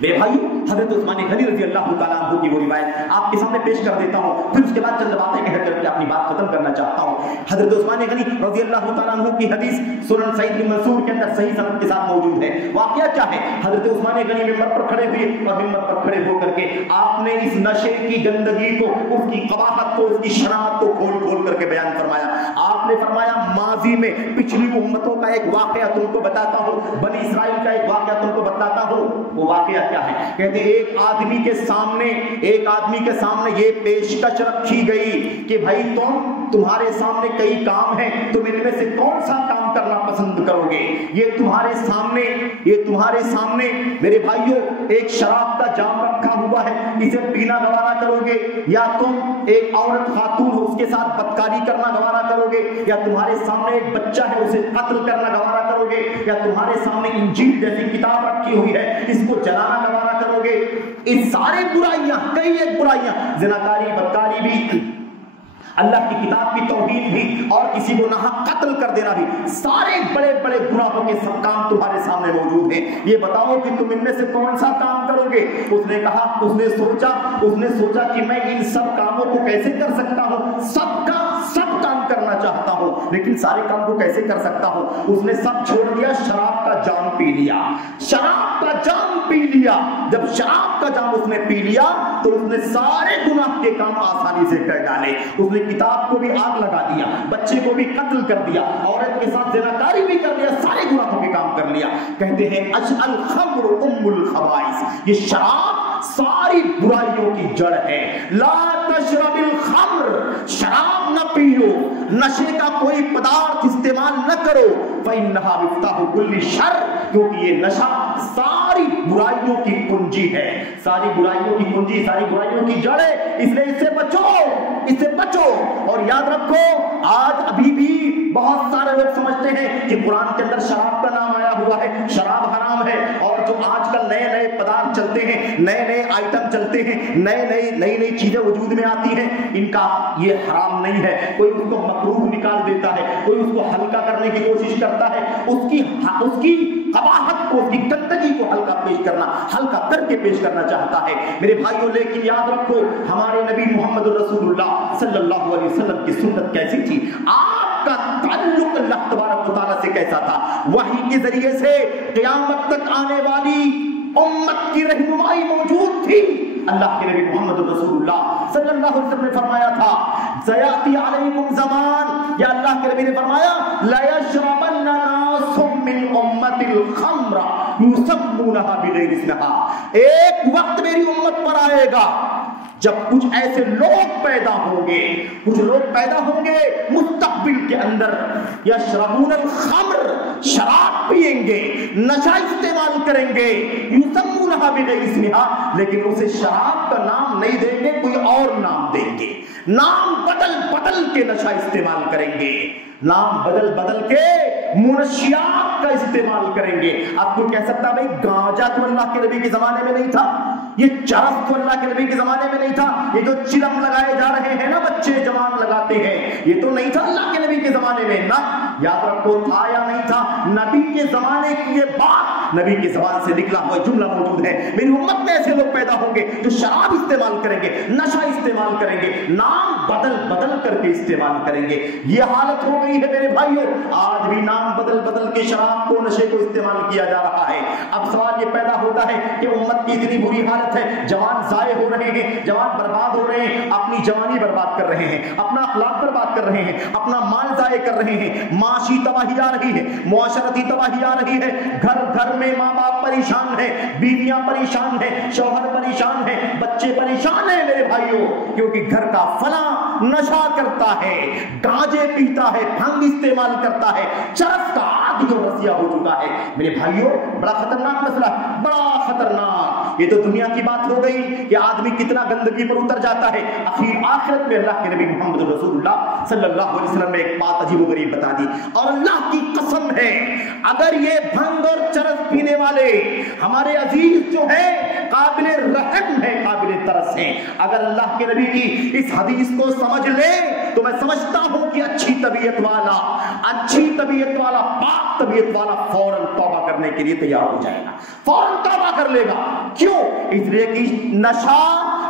میرے بھائیو، حضرت عثمان غنی رضی اللہ تعالیٰ عنہ کی وہ روایت آپ کے سامنے پیش کر دیتا ہوں، پھر اس کے بعد چند باتیں کہہ کر کے اپنی بات ختم کرنا چاہتا ہوں۔ حضرت عثمان غنی رضی اللہ تعالیٰ عنہ کی حدیث سنن سعید بن منصور کے اندر صحیح سند کے ساتھ موجود ہے۔ واقعہ کیا ہے؟ حضرت عثمان غنی ممبر پر کھڑے ہوئے اور ممبر پر کھڑے ہو کر کے آپ نے اس نشے کی گندگی کو، اس کی قباحت کو، اس کی شناعت کو کھول کھول کر کے بیان فرمایا۔ آپ نے فرمایا ماضی میں پچھلی امتوں کا ایک واقعہ تم کو بتاتا ہوں، بنی اسرائیل کا ایک واقعہ تم کو بتاتا ہوں۔ وہ واقعہ کیا ہے؟ کہتے ہیں ایک آدمی کے سامنے یہ پیشکش رکھی گئی کہ بھائی تمہارے سامنے کئی کام ہیں، تم ان میں سے کون سا کام کرنا پسند کرو گے؟ یہ تمہارے سامنے میرے بھائیوں ایک شراب کا جام رکھا ہوا ہے، اسے پینا گوارا کرو گے، یا تم ایک عورت خاتون ہو اس کے ساتھ بدکاری کرنا گوارا کرو گے، یا تمہارے سامنے ایک بچہ ہے اسے قتل کرنا گوارا کرو گے، یا تمہارے سامنے انجیل جیسی کتاب رکھی ہوئی ہے اس کو جلانا گوارا کرو گے؟ اس سارے برائیاں، کئی ایک برائیاں، زناکاری، بدکاری بھی، اللہ کی کتاب کی توہین بھی، اور کسی کو ناحق قتل کر دینا بھی، سارے بڑے بڑے گناہوں کے سب کام تمہارے سامنے موجود ہیں، یہ بتاؤ کہ تم ان میں سے کون سا کام کرو گے؟ اس نے کہا، اس نے سوچا کہ میں ان سب کاموں کو کیسے کر سکتا ہوں، سب کام کرنا چاہتا ہوں لیکن سارے کام کو کیسے کر سکتا ہوں؟ اس نے سب چھوڑ دیا، شراب کا جام پی لیا، جب شراب کا جام اس نے پی لیا تو اس نے سارے گناہ کے کام آسانی سے کر ڈالے، اس نے کتاب کو بھی آگ لگا دیا، بچے کو بھی قتل کر دیا، عورت کے ساتھ زناکاری بھی کر دیا، سارے گناہوں کے کام کر لیا۔ کہتے ہیں الخمر ام الخبائث، یہ شراب ساری برائیوں کی جڑ ہے۔ لا تشرب الخمر، شراب نہ پیو، نشے کا کوئی پدارث استعمال نہ کرو، فإنها مفتاح كل شر، کیونکہ یہ نشہ ساری برائیوں کی کنجی ہے، ساری برائیوں کی کنجی، ساری برائیوں کی جڑ ہے، اس لیے اس سے بچو۔ اور یاد رکھو آج ابھی بھی بہت سارے لوگ سمجھتے ہیں کہ قرآن کے اندر شراب کا نام آیا ہوا ہے، شراب حرام ہے، اور جو آج کل نئے پدارث چلتے ہیں، نئے آئٹم چلتے ہیں، نئی چیزیں وجود میں آتی ہیں، ان کا یہ حرام نہیں ہے، کوئی اس کو مکروہ نکال دیتا ہے، کوئی اس کو ہلکا کرنے کی کوشش کرتا ہے، اس کی قباحت کو، اس کی گندگی کو ہلکا کر کے پیش کرنا چاہتا ہے۔ میرے بھائیوں، لیکن یاد رکھو ہمارے نبی محمد رسول اللہ صلی اللہ علیہ وسلم کی سنت کیسی تھی، آپ کا تعلق اللہ تبارک و تعالیٰ سے کیسا تھا، وحی کے ذریعے سے قیامت تک آنے والی امت کی رہنمائی موجود تھی۔ اللہ کے نبی محمد رسول اللہ صلی اللہ علیہ وسلم نے فرمایا تھا سیاتی علیکم زمان، یا اللہ کے نبی نے فرمایا لیشربن ناس من امت الخمر یسمونها بغیر اسمها، ایک وقت میری امت پر آئے گا جب کچھ ایسے لوگ پیدا ہوں گے مستقبل کے اندر، یشربون الخمر، شراب پیئیں گے، نشہ استعمال کریں گے، یسمونها بغیر اسمها، لیکن اسے شراب کا نام نہیں دیں گے، کوئی اور نام دیں گے، نام بدل کے نشہ استعمال کریں گے، نام بدل کے منشیات کا استعمال کریں گے۔ اب کوئی کہہ سکتا بھائی گانجا تو اللہ کے نبی کے زمانے میں نہیں تھا، یہ چرس تو اللہ کے نبی کے زمانے میں نہیں تھا، یہ جو چلم لگائے جا رہے ہیں نا بچے جوان لگاتے ہیں، یہ تو نہیں تھا اللہ کے نبی کے زمانے میں نا۔ یاد رکھو تھا یا نہیں تھا، نبی کے زمانے کی یہ بات، نبی کی زبان سے نکلا ہوا جملہ موجود ہے، میری امت میں ایسے لوگ پیدا ہوں گے جو شراب استعمال کریں گے، نشہ استعمال کریں گے، نام بدل کر کے استعمال کریں گے۔ یہ حالت ہو گئی ہے میرے بھائیوں، آج بھی نام بدل کے شراب کو، نشے کو استعمال کیا جا رہا ہے۔ اب سوال یہ پیدا ہوتا ہے کہ امت کی اتنی بری حالت ہے، جوان ضائع ہو رہے ہیں، جوان برباد ہو رہے ہیں، اپنی جوانی برباد کر رہے ہیں، اپنا اخلاق برباد کر رہے ہیں، اپنا مال ضائع کر رہے ہیں، معاشی تباہی آ رہی ہے، معاشرتی تباہی آ رہی ہے، گھر میں ماں باپ پریشان ہیں، بیویاں پریشان ہیں، شوہر پریشان ہیں، بچے پریشان ہیں میرے بھائیوں، کیونکہ گھر کا فلاں نشہ کرتا ہے، گانجے پیتا ہے، بھنگ استعمال کرتا ہے، چرس کا عادی اور رسیہ ہو چکا ہے۔ میرے بھائیوں بڑا خطرناک مسئلہ ہے، بڑا خطرناک۔ یہ تو دنیا کی بات ہو گئی کہ آدمی کتنا گندگی پر اتر جاتا ہے، آخرت میں اللہ کے نبی محمد رسول اللہ صلی اللہ علیہ وسلم نے ایک بات عجیب و غریب بتا دی، اور اللہ کی قسم ہے اگر یہ بھنگ اور چرس پینے والے ہمارے عزیز جو ہیں قابل رحم ہے، قابل ترس ہیں، اگر اللہ کے نبی کی اس حدیث کو سمجھ لے تو میں سمجھتا ہوں کہ اچھی طبیعت والا پاک طبیعت والا فوراً توبہ کرنے کے لیے تیار ہو جائے گا، فوراً توبہ کر لے گا۔ کیوں؟ اس لیے کہ نشہ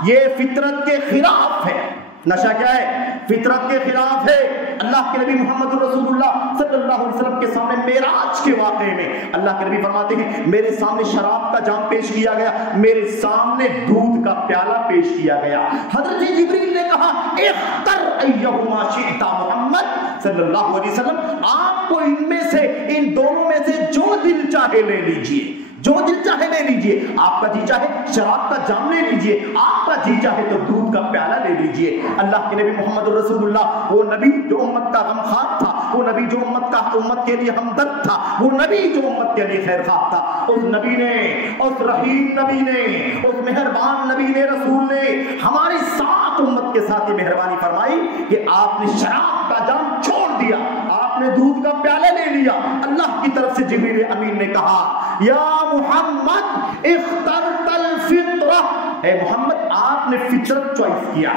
یہ فطرت کے خلاف ہے۔ نشہ کیا ہے؟ فطرت کے خلاف ہے۔ اللہ کے نبی محمد رسول اللہ صلی اللہ علیہ وسلم کے سامنے معراج کے واقعے میں اللہ کے نبی فرماتے ہیں میرے سامنے شراب کا جام پیش کیا گیا، میرے سامنے دودھ کا پیالہ پیش کیا گیا۔ حضرت جبریل نے کہا اختر ایہما شئت محمد صلی اللہ علیہ وسلم، آپ کو ان میں سے، ان دونوں میں سے جو دل چاہے لے لیجئے، جو دل چاہے لے لیجئے۔ آپ کا جی چاہے شراب کا جام لے لیجئے، آپ کا جی چاہے تو دودھ کا پیالہ لے لیجئے۔ اللہ کے نبی محمد رسول اللہ وہ نبی جو امت کا غمخوار تھا، وہ نبی جو امت کے لیے ہمدرد تھا، وہ نبی جو امت کے لیے خیر خواہ تھا، اس نبی نے، اس رحیم نبی نے، اس مہربان نبی نے، رسول نے ہماری ساتھ امت کے ساتھ یہ مہربانی فرمائی کہ آپ نے شراب کا جام چھوڑ دیا، آپ نے دودھ کا پیالہ لے لیا۔ اللہ کی طرف سے جبریل امین نے کہا یا محمد اخترت الفطرہ، اے محمد آپ نے فطرت چوائس کیا،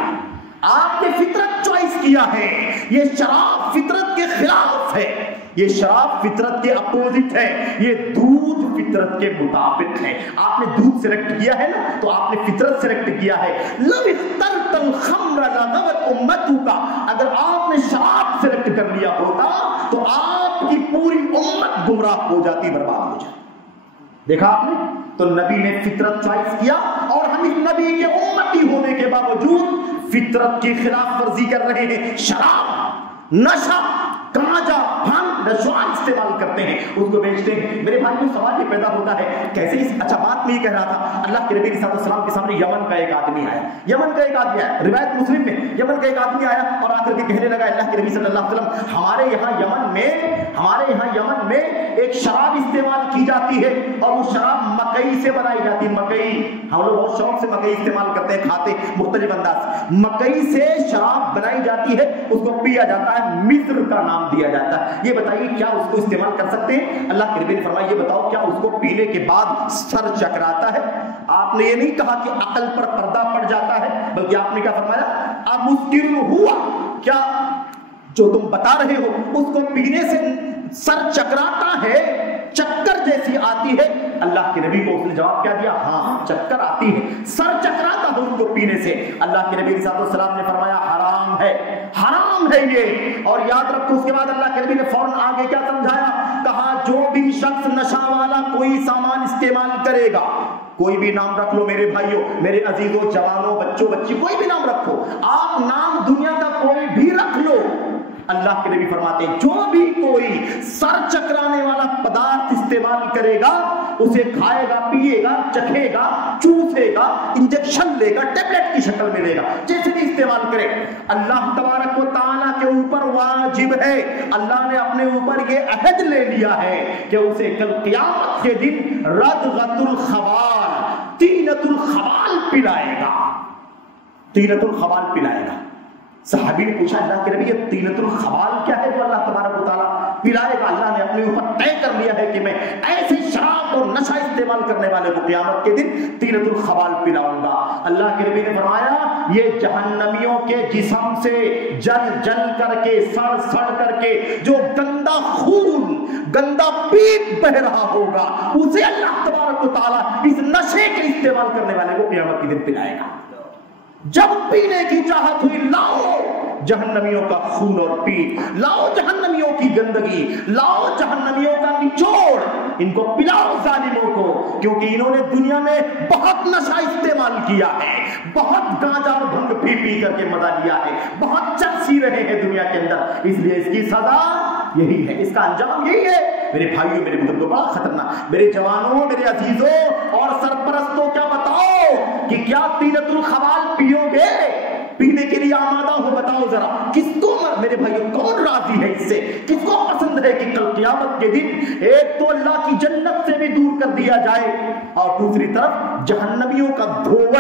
آپ نے فطرت چوائس کیا ہے۔ یہ شراب فطرت کے خلاف ہے، یہ شراب فطرت کے اپوزٹ ہے، یہ دودھ فطرت کے مطابق ہے۔ آپ نے دودھ سلیکٹ کیا ہے نا تو آپ نے فطرت سلیکٹ کیا ہے۔ لو اخترت الخمر لغوت امتک، اگر آپ نے شراب سلیکٹ کر لیا ہوتا تو آپ کی پوری امت گمراہ ہو جاتی، برباد ہو جاتی۔ دیکھا آپ نے، تو نبی نے فطرت چوائس کیا، اور ہم اس نبی کے امتی ہونے کے باوجود فطرت کی خلاف ورزی کر رہے ہیں۔ شراب، نشہ، گانجا، بھنگ، نشوان استعمال کرتے ہیں، اس کو بیچتے ہیں۔ میرے بھائی کو سوال یہ پیدا ہوتا ہے کیسے اچھا بات میں یہ کہہ رہا تھا، اللہ کے نبی صلی اللہ علیہ وسلم کے سامنے یمن کا ایک آدمی آیا، روایت مسلم میں یمن کا ایک آدمی آیا اور آ کر کے کہنے لگا اللہ کے نبی صلی اللہ علیہ وسلم ہمارے یہاں یمن میں ایک شراب استعمال کی جاتی ہے، اور وہ شراب مکئی سے بنائی جاتی ہے۔ مکئی ہم لوگ بہت شوق سے مکئی استعمال کرتے ہیں، کھاتے مختلف انداز، مکئی سے شراب بنائی جاتی ہے، اس کو پیا جاتا ہے، مصر کا نام دیا جاتا ہے۔ یہ بتائیے کیا اس کو استعمال کر سکتے ہیں؟ اللہ کے نبی نے فرمایا یہ بتاؤ کیا اس کو پینے کے بعد سر چکراتا ہے؟ آپ نے یہ نہیں کہا کہ عقل پر پردہ پڑ جاتا ہے، بلکہ آپ نے کیا فرمایا امسکر ہوا، کیا جو تم بتا رہے ہو اس کو پینے سے سر چکراتا ہے، چکر جیسی آتی ہے؟ اللہ کے نبی کو اس نے جواب کیا دیا ہاں چکر آتی ہے، سر چکراتا ہے اس کو پینے سے۔ اللہ کے نبی صلی اللہ علیہ وسلم نے فرمایا حرام ہے یہ۔ اور یاد رکھو اس کے بعد اللہ کے نبی نے فوراً آگے کیا سمجھایا، کہا جو بھی شخص نشہ والا کوئی سامان استعمال کرے گا، کوئی بھی نام رکھ لو میرے بھائیوں، میرے عزیزوں، جوانوں، بچوں، بچی، کوئی بھی نام رکھو، آپ نام دنیا کا کوئی بھی رکھ لو، اللہ کے نبی فرماتے ہیں جو بھی کوئی سر چکرانے والا پدارث استعمال کرے گا، اسے کھائے گا، پیے گا، چکھے گا، چوسے گا، انجیکشن لے گا، ٹیبلٹ کی شکل میں لے گا، جیسے بھی استعمال کرے، اللہ تبارک و تعالیٰ کے اوپر واجب ہے، اللہ نے اپنے اوپر یہ عہد لے لیا ہے کہ اسے کل قیامت کے دن ردغۃ الخبال، طینۃ الخبال پلائے گا، طینۃ الخبال پلائے گا۔ صحابی نے پوچھا اللہ کے نبی یہ طینۃ الخبال کیا ہے جو اللہ تبارک و تعالیٰ پلائے گا؟ اللہ نے اپنے اوپر طے کر لیا ہے کہ میں ایسے شراب اور نشہ استعمال کرنے والے کو قیامت کے دن طینۃ الخبال پلاؤں گا۔ اللہ کے نبی نے فرمایا یہ جہنمیوں کے جسم سے جل کر کے، سڑ کر کے جو گندا خون، گندا پیپ بہ رہا ہوگا، اسے اللہ تبارک و تعالیٰ اس نشے کے استعمال کرنے والے کو قیامت کے دن پلائے گا۔ جب پینے کی چاہت ہوئی، لاؤ جہنمیوں کا خون اور پیپ، لاؤ جہنمیوں کی گندگی، لاؤ جہنمیوں کا نچوڑ، ان کو پلاؤ ظالموں کو، کیونکہ انہوں نے دنیا میں بہت نشہ استعمال کیا ہے، بہت گانجا اور بھنگ پی کر کے مزہ لیا ہے، بہت چرسی رہے ہیں دنیا کے اندر، اس لیے اس کی سزا یہی ہے، اس کا انجام یہی ہے۔ میرے بھائیوں، میرے بزرگوں، بڑا خطرناک، میرے جوانوں، میرے عزیزوں اور سرپرستوں، کیا بتاؤ کہ کیا طینۃ الخبال پیو گے؟ پینے کے لیے آمادہ ہو؟ بتاؤ ذرا کس کو، میرے بھائیوں کون راضی ہے اس سے؟ کس کو پسند ہے کہ کل قیامت کے دن ایک تو اللہ کی جنت سے بھی دور کر دیا جائے، اور دوسری طرف جہنمیوں کا دھون،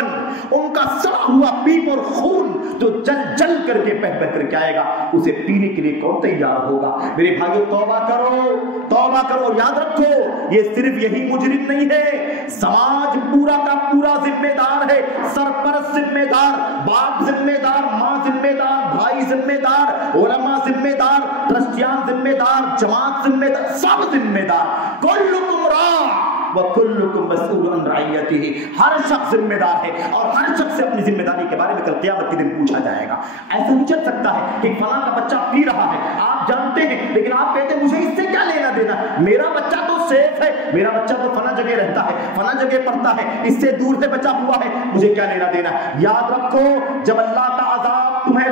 ان کا سڑا ہوا پیپ اور خون جو جل جل کر کے بہ بہ کر کے آئے گا، اسے پینے کے لیے کون تیار ہوگا؟ میرے بھائیو توبہ کرو، توبہ کرو، یاد رکھو یہ صرف یہی مجرم نہیں ہے، سماج پورا کا پورا ذمہ دار ہے، سرپرست ذمہ دار، باپ ذمہ دار، ماں ذمہ دار، بھائی ذمہ دار، علماء ذمہ دار، ٹرسٹیان ذمہ دار، جماعت ذمہ دار، سب ذمہ دار، کلکم راع وکلکم مسئول عن رعیتہ، ہر شخص ذمہ دار ہے اور ہر شخص سے اپنی ذمہ داری کے بارے میں کل قیامت کے دن پوچھا جائے گا۔ ایسا نہیں چل سکتا ہے کہ فلاں کا بچہ پی رہا ہے، آپ جانتے ہیں لیکن آپ کہتے ہیں مجھے اس سے کیا لینا دینا، میرا بچہ تو سیف ہے، میرا بچہ تو فلاں جگہ رہتا ہے، فلاں جگہ پڑھتا ہے، اس سے دور سے بچہ ہوا ہے، مجھے کیا لینا دینا۔ یاد رکھو جب اللہ کا عذاب تمہیں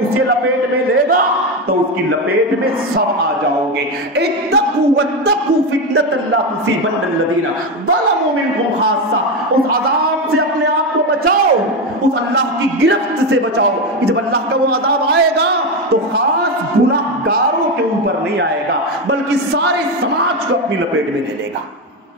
اسے لپیٹ میں لے گا تو اس کی لپیٹ میں سب آ جاؤ گے۔ اتقوا واتقوا فتنۃ لا تصیبن الذین ظلموا منکم خاصہ، اس عذاب سے اپنے آپ کو بچاؤ، اس اللہ کی گرفت سے بچاؤ کہ جب اللہ کا وہ عذاب آئے گا تو خاص گناہ گاروں کے اوپر نہیں آئے گا بلکہ سارے سماج کو اپنی لپیٹ میں لے لے گا۔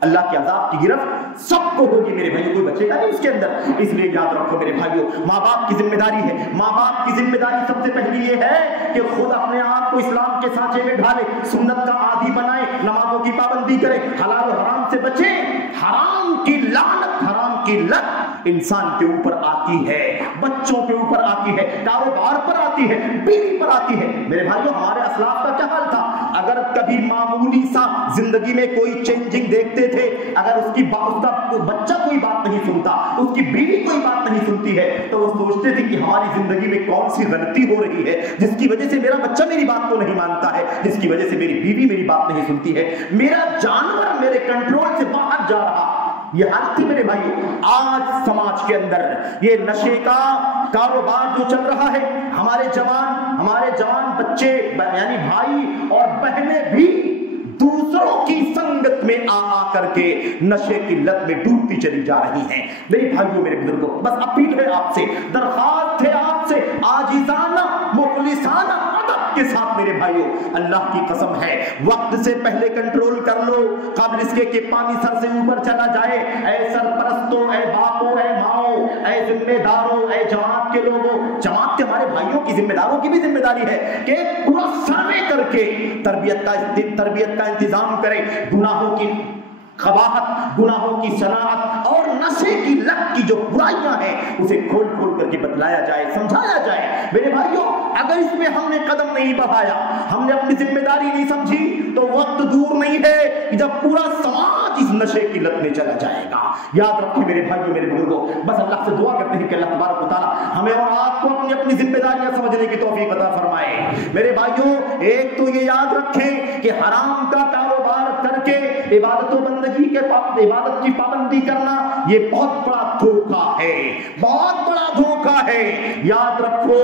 اللہ کے عذاب کی گرفت سب کو ہوگی میرے بھائیوں، کوئی بچے گا نہیں اس کے اندر۔ اس لیے یاد رکھو میرے بھائیوں، ماں باپ کی ذمہ داری ہے، ماں باپ کی ذمہ داری سب سے پہلی یہ ہے کہ خود اپنے آپ کو اسلام کے سانچے میں ڈھالے، سنت کا عادی بنائے، نمازوں کی پابندی کرے، حلال و حرام سے بچے۔ حرام کی لعنت، حرام کی لت انسان کے اوپر آتی ہے، بچوں کے اوپر آتی ہے، کاروبار پر آتی ہے، بیوی پر آتی ہے۔ میرے بھائیوں ہمارے اسلاف کا کیا حال تھا؟ اگر کبھی معمولی سا زندگی میں کوئی چینجنگ دیکھتے تھے، اگر اس کا بچہ کوئی بات نہیں سنتا، اس کی بیوی کوئی بات نہیں سنتی ہے، تو وہ سوچتے تھے کہ ہماری زندگی میں کون سی غلطی ہو رہی ہے جس کی وجہ سے میرا بچہ میری بات کو نہیں مانتا ہے، جس کی وجہ سے میری بیوی میری بات نہیں سنتی ہے، میرا جانور میرے کنٹرول سے باہر جا رہا۔ یہ حالت تھی میرے بھائیوں۔ آج سماج کے اندر یہ نشے کا کاروبار جو چل رہا ہے، ہمارے جوان بچے یعنی بھائی اور بہنیں بھی دوسروں کی سنگت میں آ کر کے نشے کی لت میں ڈوبتی چلی جا رہی ہیں۔ میرے بھائیوں میرے بزرگوں، بس اپیل ہے آپ سے، درخواست ہے آپ سے، عاجزانہ مخلصانہ ادب کے ساتھ میرے بھائیوں، اللہ کی قسم ہے وقت سے پہلے کنٹرول کر لو قبل اس کے کہ پانی سر سے اوپر چلا جائے۔ اے سرپرستوں، اے باپوں، اے ماؤں، اے ذمہ داروں، اے جماعت کے لوگوں، جماعت کے ہمارے بھائیوں کی ذمہ داروں کی بھی ذمہ داری ہے کہ پورا سروے کر کے تربیت کا انتظام کریں، گناہوں کی قباحت، گناہوں کی شناعت اور نشے کی لت کی جو برائیاں ہیں اسے کھول کھول کر کے بتلایا جائے، سمجھایا جائے۔ میرے بھائیوں اگر اس میں ہم نے قدم نہیں بڑھایا، ہم نے اپنی ذمہ داری نہیں سمجھی تو وقت دور نہیں ہے کہ جب پورا سماج اس نشے کی لت میں چلا جائے گا۔ یاد رکھیں میرے بھائیوں میرے بزرگوں، بس اللہ سے دعا کرتے ہیں کہ اللہ تبارک و تعالیٰ ہمیں اور آپ کو اپنی ذمہ داریاں سمجھنے کی توفیق عطا فرمائے۔ میرے بھائیوں ایک تو یہ یاد رکھیں کہ حرام کا کاروبار کر کے عبادت کی پابندی کرنا یہ بہت بڑا دھوکہ ہے، بہت بڑا دھوکہ ہے۔ یاد رکھو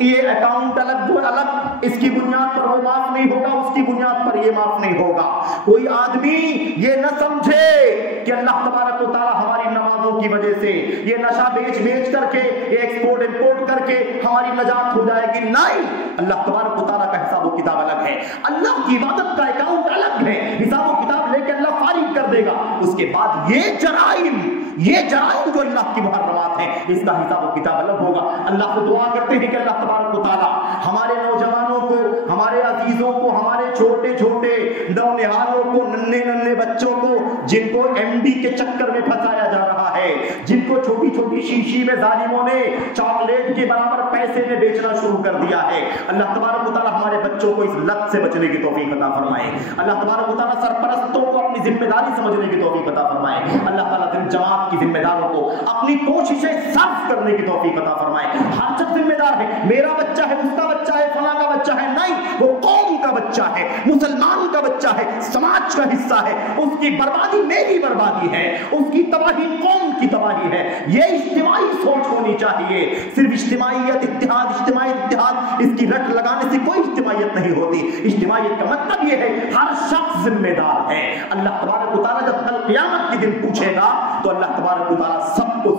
یہ اکاؤنٹ الگ، اس کی بنیاد پر وہ معاف نہیں ہوگا، اس کی بنیاد پر یہ معاف نہیں ہوگا۔ کوئی آدمی یہ نہ سمجھے کہ اللہ تبارک و تعالیٰ ہماری نمازوں کی وجہ سے یہ نشہ بیچ کر کے، یہ ایکسپورٹ امپورٹ کر کے ہماری نجات ہو جائے گی، نہیں۔ اللہ تبارک و تعالیٰ کا حساب و کتاب الگ ہے، اللہ کی عبادت کا اکاؤنٹ الگ ہے، حساب و کتاب لے کے اللہ فارغ کر دے گا۔ اس کے بعد یہ جرائم جو اللہ کی محرمات ہیں اس کا حساب و کتاب الگ ہوگا۔ اللہ کو دعا کرتے ہیں کہ اللہ تبارک و تعالیٰ ہمارے نوجوانوں کو، ہمارے عزیزوں کو، ہمارے چھوٹے چھوٹے نونہالوں کو، ننھے بچوں کو جن کو ایم ڈی کے چکر میں پھنسایا جا رہا ہے، جن کو چھوٹی چھوٹی شیشی میں ظالموں نے چاکلیٹ کے برابر پیسے میں بیچنا شروع کر دیا ہے، اللہ تبارک و تعالیٰ ہمارے بچوں کو اس لت سے بچنے کی توفیق عطا فرمائے۔ اللہ تبارک و تعالیٰ سرپرستوں کو اپنی ذمہ داری سمجھنے کی توفیق عطا فرمائے۔ اللہ تعالیٰ جماعت کی ذمہ داروں کو اپنی کوششیں صرف کرنے کی توفیق عطا فرمائے۔ ہر شخص ذمہ دار ہے، میرا بچہ ہے، اس کا بچہ ہے، فلاں کا بچہ ہے، نہیں، وہ قوم کا بچہ ہے، مسلمان کا بچہ ہے، سماج کا حصہ ہے، اس کی بربادی میری بربادی ہے، اس کی تباہی قوم کی تباہی ہے۔ یہ اجتماعی سوچ ہونی چاہیے، صرف اجتماعیت اتحاد اس کی رٹ لگانے سے کوئی اجتماعیت نہیں ہوتی۔ اجتماعیت کا مطلب یہ ہے ہر شخص ذمہ دار ہے۔ اللہ تبارک و تعالیٰ جب کل قیامت کے دن پوچھے گا تو اللہ تبارک و تعالیٰ سب کو